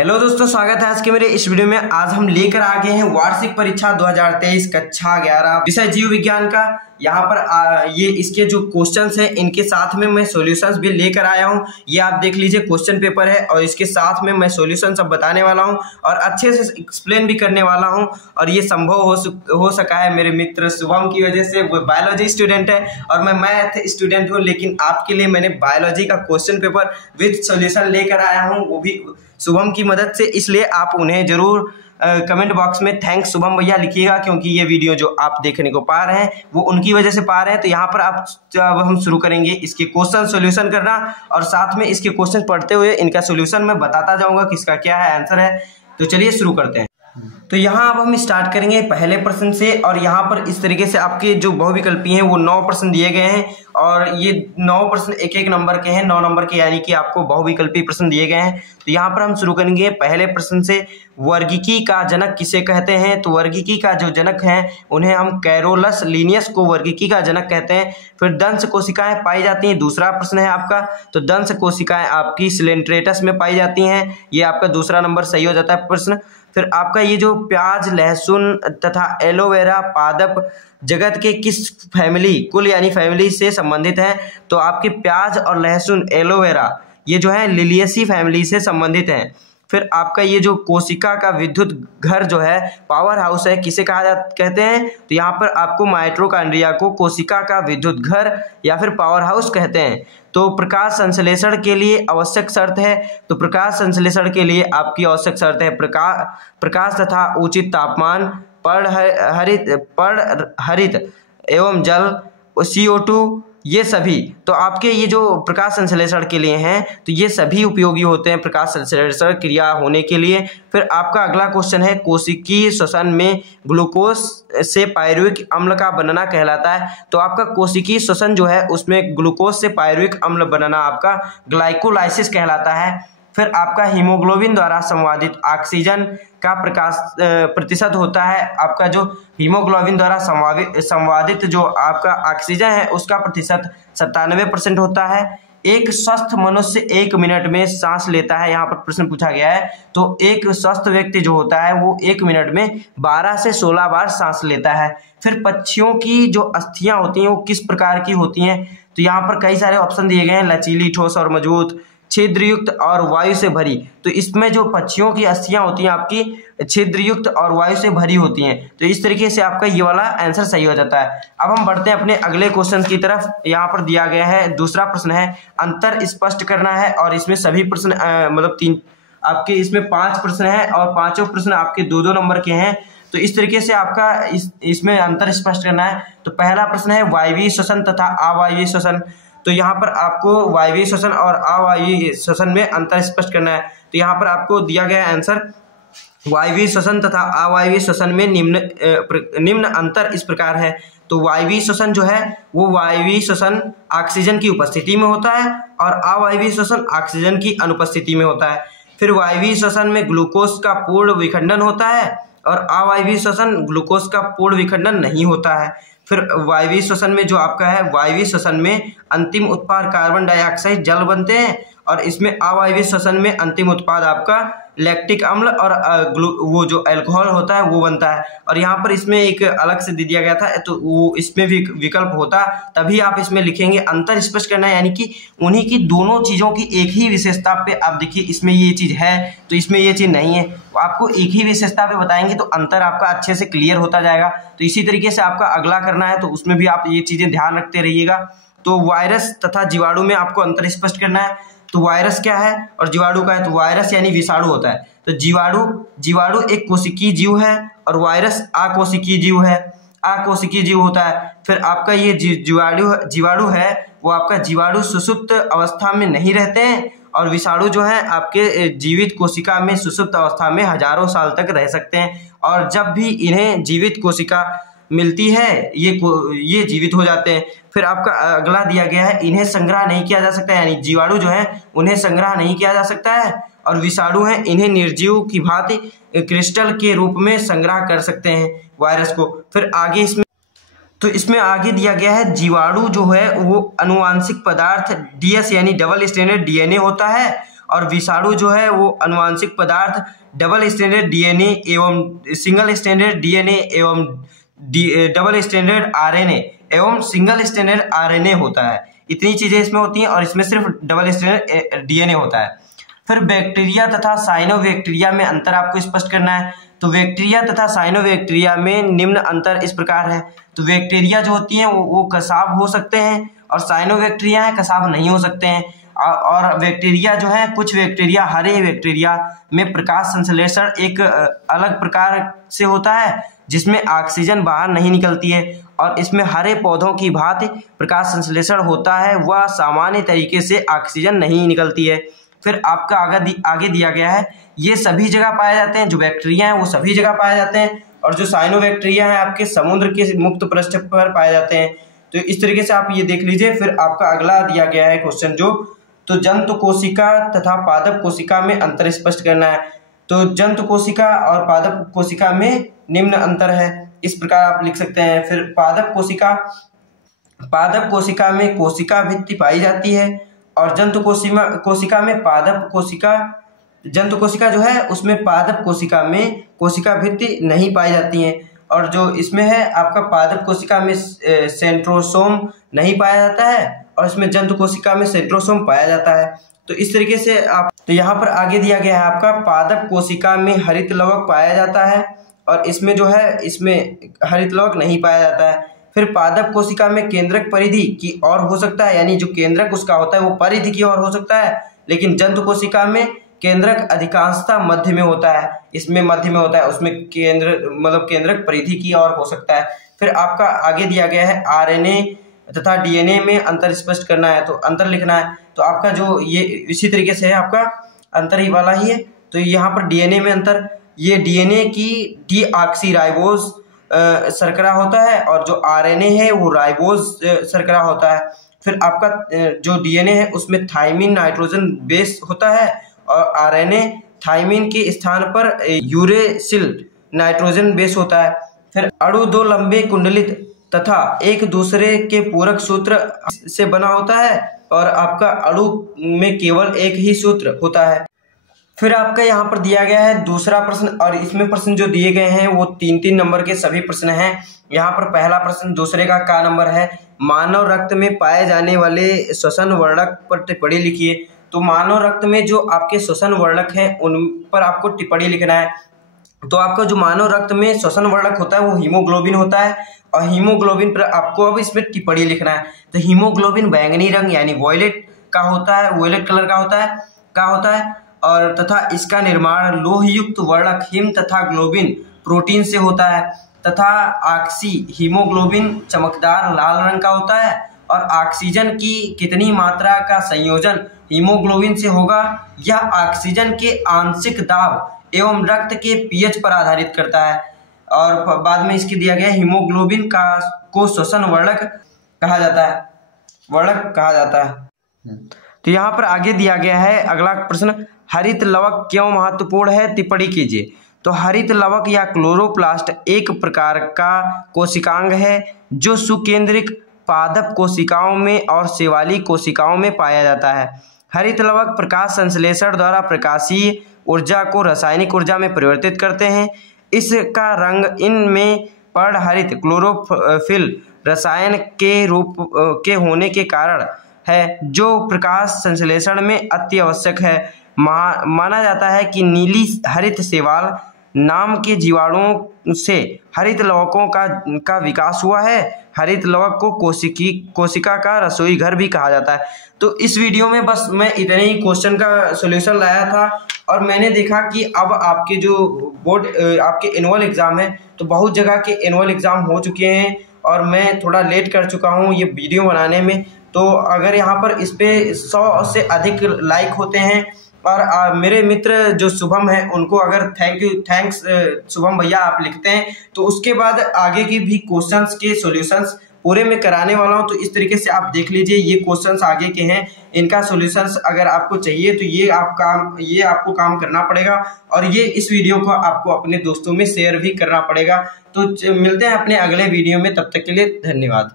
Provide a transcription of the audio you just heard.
Hello दोस्तों, स्वागत है आज के मेरे इस वीडियो में। आज हम लेकर आ गए हैं वार्षिक परीक्षा 2023 कक्षा 11 विषय जीव विज्ञान का। यहाँ पर ये इसके जो क्वेश्चंस हैं इनके साथ में मैं सॉल्यूशंस भी लेकर आया हूँ। ये आप देख लीजिए, क्वेश्चन पेपर है और इसके साथ में मैं सॉल्यूशन सब बताने वाला हूँ और अच्छे से एक्सप्लेन भी करने वाला हूँ। और ये संभव हो सका है मेरे मित्र शुभम की वजह से। वो बायोलॉजी स्टूडेंट है और मैं मैथ स्टूडेंट हूँ, लेकिन आपके लिए मैंने बायोलॉजी का क्वेश्चन पेपर विद सॉल्यूशन लेकर आया हूँ, वो भी शुभम की मदद से। इसलिए आप उन्हें जरूर कमेंट बॉक्स में थैंक्स शुभम भैया लिखिएगा, क्योंकि ये वीडियो जो आप देखने को पा रहे हैं वो उनकी वजह से पा रहे हैं। तो यहाँ पर अब हम शुरू करेंगे इसके क्वेश्चन सॉल्यूशन करना, और साथ में इसके क्वेश्चन पढ़ते हुए इनका सॉल्यूशन मैं बताता जाऊंगा किसका क्या है आंसर है। तो चलिए शुरू करते हैं। तो यहाँ अब हम स्टार्ट करेंगे पहले प्रश्न से, और यहाँ पर इस तरीके से आपके जो बहुविकल्पी हैं वो 9 प्रश्न दिए गए हैं, और ये 9 प्रश्न एक एक नंबर के हैं, 9 नंबर के, यानी कि आपको बहुविकल्पी प्रश्न दिए गए हैं। तो यहाँ पर हम शुरू करेंगे पहले प्रश्न से। वर्गीकी का जनक किसे कहते हैं? तो वर्गीकी का जो जनक है उन्हें हम कैरोलस लीनियस को वर्गीकी का जनक कहते हैं। फिर दंश कोशिकाएं पाई जाती हैं, दूसरा प्रश्न है आपका। तो दंश कोशिकाएं आपकी सिलेंट्रेटस में पाई जाती हैं, ये आपका दूसरा नंबर सही हो जाता है प्रश्न। फिर आपका ये जो प्याज, लहसुन तथा एलोवेरा पादप जगत के किस फैमिली, कुल यानी फैमिली से संबंधित है? तो आपके प्याज और लहसुन, एलोवेरा ये जो है लिलियेसी फैमिली से संबंधित है। फिर आपका ये जो कोशिका का विद्युत घर जो है, पावर हाउस है, किसे कहते हैं? तो यहाँ पर आपको माइटोकॉन्ड्रिया को कोशिका का विद्युत घर या फिर पावर हाउस कहते हैं। तो प्रकाश संश्लेषण के लिए आवश्यक शर्त है, तो प्रकाश संश्लेषण के लिए आपकी आवश्यक शर्त है प्रकाश तथा उचित तापमान, पर्ण हरित एवं जल, CO2, ये सभी। तो आपके ये जो प्रकाश संश्लेषण के लिए हैं तो ये सभी उपयोगी होते हैं प्रकाश संश्लेषण क्रिया होने के लिए। फिर आपका अगला क्वेश्चन है, कोशिकीय श्वसन में ग्लूकोज से पायरुविक अम्ल का बनना कहलाता है। तो आपका कोशिकीय श्वसन जो है उसमें ग्लूकोज से पायरुविक अम्ल बनना आपका ग्लाइकोलाइसिस कहलाता है। फिर आपका हीमोग्लोबिन द्वारा संवादित ऑक्सीजन का प्रकाश प्रतिशत होता है, आपका जो हीमोग्लोबिन द्वारा संवादित जो आपका ऑक्सीजन है उसका प्रतिशत 97% होता है। एक स्वस्थ मनुष्य 1 मिनट में सांस लेता है, यहाँ पर प्रश्न पूछा गया है। तो एक स्वस्थ व्यक्ति जो होता है वो 1 मिनट में 12 से 16 बार सांस लेता है। फिर पक्षियों की जो अस्थियां होती हैं वो किस प्रकार की होती हैं? तो यहाँ पर कई सारे ऑप्शन दिए गए हैं, लचीली, ठोस और मजबूत, छिद्रयुक्त और वायु से भरी। तो इसमें जो पक्षियों की अस्थियां होती हैं आपकी छिद्रयुक्त और वायु से भरी होती हैं। तो इस तरीके से आपका ये वाला आंसर सही हो जाता है। अब हम बढ़ते हैं अपने अगले क्वेश्चन की तरफ। यहाँ पर दिया गया है दूसरा प्रश्न है, अंतर स्पष्ट करना है, और इसमें सभी प्रश्न मतलब 3 आपके इसमें 5 प्रश्न है और पांचों प्रश्न आपके 2-2 नंबर के हैं। तो इस तरीके से आपका इसमें अंतर स्पष्ट करना है। तो पहला प्रश्न है वायवीय श्वसन तथा अवायवीय श्वसन। तो यहाँ पर आपको वायवीय श्वसन और अवायवीय श्वसन में अंतर स्पष्ट करना है। तो यहाँ पर आपको दिया गया आंसर, वायवीय श्वसन तथा अवायवीय श्वसन में निम्न अंतर इस प्रकार है। तो वायवीय श्वसन जो है वो वायवीय श्वसन ऑक्सीजन की उपस्थिति में होता है और अवायवीय श्वसन ऑक्सीजन की अनुपस्थिति में होता है। फिर वायवीय श्वसन में ग्लूकोज का पूर्ण विखंडन होता है और अवायवीय श्वसन ग्लूकोज का पूर्ण विखंडन नहीं होता है। फिर वायवीय श्वसन में जो आपका है, वायवीय श्वसन में अंतिम उत्पाद कार्बन डाइऑक्साइड, जल बनते हैं, और इसमें अवायवीय श्वसन में अंतिम उत्पाद आपका लैक्टिक अम्ल और वो जो अल्कोहल होता है वो बनता है। और यहाँ पर इसमें एक अलग से दे दिया गया था, तो वो इसमें भी विकल्प होता, तभी आप इसमें लिखेंगे अंतर स्पष्ट करना है, यानी कि उन्हीं की दोनों चीज़ों की एक ही विशेषता पे आप देखिए, इसमें ये चीज़ है तो इसमें ये चीज़ नहीं है, आपको एक ही विशेषता पे बताएंगे तो अंतर आपका अच्छे से क्लियर होता जाएगा। तो इसी तरीके से आपका अगला करना है, तो उसमें भी आप ये चीज़ें ध्यान रखते रहिएगा। तो वायरस तथा जीवाणु में आपको अंतर स्पष्ट करना है। तो वायरस क्या है और जीवाणु क्या है? तो वायरस यानी विषाणु होता है। तो जीवाणु एक कोशिकीय जीव है और वायरस अकोशिकीय जीव है, अकोशिकीय जीव होता है। फिर आपका ये जीवाणु है वो आपका जीवाणु सुषुप्त अवस्था में नहीं रहते हैं, और विषाणु जो है आपके जीवित कोशिका में सुषुप्त अवस्था में हजारों साल तक रह सकते हैं, और जब भी इन्हें जीवित कोशिका मिलती है ये जीवित हो जाते हैं। फिर आपका अगला दिया गया है, इन्हें संग्रह नहीं किया जा सकता, यानी जीवाणु जो है उन्हें संग्रह नहीं किया जा सकता है, और विषाणु है इन्हें निर्जीव की भांति क्रिस्टल के रूप में संग्रह कर सकते हैं वायरस को। फिर आगे इसमें आगे दिया गया है, जीवाणु जो है वो अनुवांशिक पदार्थ DS यानी डबल स्ट्रैंडेड DNA होता है, और विषाणु जो है वो अनुवांशिक पदार्थ डबल स्टैंडर्ड डीएनए एवं सिंगल स्टैंडर्ड डीएनए एवं डबल स्टैंडर्ड आरएनए एवं सिंगल स्टैंडर्ड आरएनए होता है। इतनी चीजें इसमें होती हैं और इसमें सिर्फ डबल स्टैंडर्ड डीएनए होता है। फिर बैक्टीरिया तथा साइनोबैक्टीरिया में अंतर आपको स्पष्ट करना है। तो बैक्टीरिया तथा साइनोबैक्टीरिया में निम्न अंतर इस प्रकार है। तो बैक्टीरिया जो होती हैं वो कसाब हो सकते हैं और साइनोबैक्टीरिया है कसाब नहीं हो सकते हैं। और बैक्टीरिया जो है, कुछ बैक्टीरिया, हरे बैक्टीरिया में प्रकाश संश्लेषण एक अलग प्रकार से होता है जिसमें ऑक्सीजन बाहर नहीं निकलती है, और इसमें हरे पौधों की भांति प्रकाश संश्लेषण होता है, वह सामान्य तरीके से ऑक्सीजन नहीं निकलती है। फिर आपका आगे दिया गया है, ये सभी जगह पाए जाते हैं, जो बैक्टीरिया हैं वो सभी जगह पाए जाते हैं, और जो साइनोबैक्टीरिया हैं आपके समुद्र के मुक्त पृष्ठ पर पाए जाते हैं। तो इस तरीके से आप ये देख लीजिए। फिर आपका अगला दिया गया है क्वेश्चन जो, तो जंतु कोशिका तथा पादप कोशिका में अंतर स्पष्ट करना है। तो जंतु कोशिका और पादप कोशिका में निम्न अंतर है, इस प्रकार आप लिख सकते हैं। फिर पादप कोशिका में कोशिका भित्ति पाई जाती है, और जंतु कोशिका में जंतु कोशिका जो है उसमें पादप कोशिका में कोशिका भित्ति नहीं पाई जाती है। और जो इसमें है आपका पादप कोशिका में सेंट्रोसोम नहीं पाया जाता है, और इसमें जंतु कोशिका में सेंट्रोसोम पाया जाता है। तो इस तरीके से तो यहाँ पर आगे दिया गया है आपका, पादप कोशिका में हरित लवक पाया जाता है, और इसमें जो है इसमें हरित लवक नहीं पाया जाता है। फिर पादप कोशिका में केंद्रक परिधि की ओर हो सकता है, यानी जो केंद्रक उसका होता है वो परिधि की ओर हो सकता है, लेकिन जंतु कोशिका में केंद्रक अधिकांशतः मध्य में होता है, इसमें मध्य में होता है, उसमें केंद्रक परिधि की ओर हो सकता है। फिर आपका आगे दिया गया है आरएनए तथा डीएनए में अंतर स्पष्ट करना है, तो अंतर लिखना है। तो आपका जो ये इसी तरीके से है, आपका अंतर ही वाला ही है। तो यहाँ पर डीएनए में अंतर, ये डीएनए की डीऑक्सीराइबोज शर्करा होता है, और जो आरएनए है वो राइबोज शर्करा होता है। फिर आपका जो डीएनए है उसमें थाइमिन नाइट्रोजन बेस होता है, और आरएनए थाइमिन के स्थान पर यूरेसिल नाइट्रोजन बेस होता है। फिर अणु दो लंबे कुंडलित तथा एक दूसरे के पूरक सूत्र से बना होता है, और आपका अणु में केवल एक ही सूत्र होता है। फिर आपका यहाँ पर दिया गया है दूसरा प्रश्न, और इसमें प्रश्न जो दिए गए हैं वो 3-3 नंबर के सभी प्रश्न हैं। यहाँ पर पहला प्रश्न दूसरे का नंबर है, मानव रक्त में पाए जाने वाले श्वसन वर्णक पर टिप्पणी लिखिए। तो मानव रक्त में जो आपके श्वसन वर्णक हैं उन पर आपको टिप्पणी लिखना है। तो आपका जो मानव रक्त में श्वसन वर्णक होता है वो हीमोग्लोबिन होता है, और हीमोग्लोबिन पर आपको अब इसमें टिप्पणी लिखना है। तो हीमोग्लोबिन बैंगनी रंग यानी वॉयलेट का होता है, वॉयलेट कलर का होता है, और तथा इसका निर्माण लोहयुक्त वर्णक हिम तथा ग्लोबिन प्रोटीन से होता है, तथा ऑक्सी हीमोग्लोबिन चमकदार लाल रंग का होता है, और ऑक्सीजन की कितनी मात्रा का संयोजन हीमोग्लोबिन से होगा, यह ऑक्सीजन के आंशिक दाब एवं रक्त के पीएच पर आधारित करता है। और बाद में इसकी दिया गया हीमोग्लोबिन को श्वसन वर्णक कहा जाता है। तो यहाँ पर आगे दिया गया है अगला प्रश्न, हरित लवक क्यों महत्वपूर्ण है, टिप्पणी कीजिए। तो हरित लवक या क्लोरोप्लास्ट एक प्रकार का कोशिकांग है जो सुकेंद्रिक पादप कोशिकाओं में और शैवाली कोशिकाओं में पाया जाता है। हरित लवक प्रकाश संश्लेषण द्वारा प्रकाशीय ऊर्जा को रासायनिक ऊर्जा में परिवर्तित करते हैं। इसका रंग इनमें पर्णहरित क्लोरोफिल रसायन के रूप के होने के कारण है, जो प्रकाश संश्लेषण में अति आवश्यक है। माना जाता है कि नीली हरित शैवाल नाम के जीवाणुओं से हरित लवकों का विकास हुआ है। हरित लवक को कोशिका का रसोई घर भी कहा जाता है। तो इस वीडियो में बस मैं इतने ही क्वेश्चन का सॉल्यूशन लाया था, और मैंने देखा कि अब आपके जो बोर्ड आपके एनुअल एग्ज़ाम है, तो बहुत जगह के एनुअल एग्ज़ाम हो चुके हैं, और मैं थोड़ा लेट कर चुका हूँ ये वीडियो बनाने में। तो अगर यहाँ पर इस पर 100 से अधिक लाइक होते हैं, और मेरे मित्र जो शुभम है उनको अगर थैंक्स शुभम भैया आप लिखते हैं, तो उसके बाद आगे की भी क्वेश्चंस के सॉल्यूशंस पूरे में कराने वाला हूं। तो इस तरीके से आप देख लीजिए, ये क्वेश्चंस आगे के हैं, इनका सॉल्यूशंस अगर आपको चाहिए तो ये आपको काम करना पड़ेगा, और ये इस वीडियो को आपको अपने दोस्तों में शेयर भी करना पड़ेगा। तो मिलते हैं अपने अगले वीडियो में, तब तक के लिए धन्यवाद।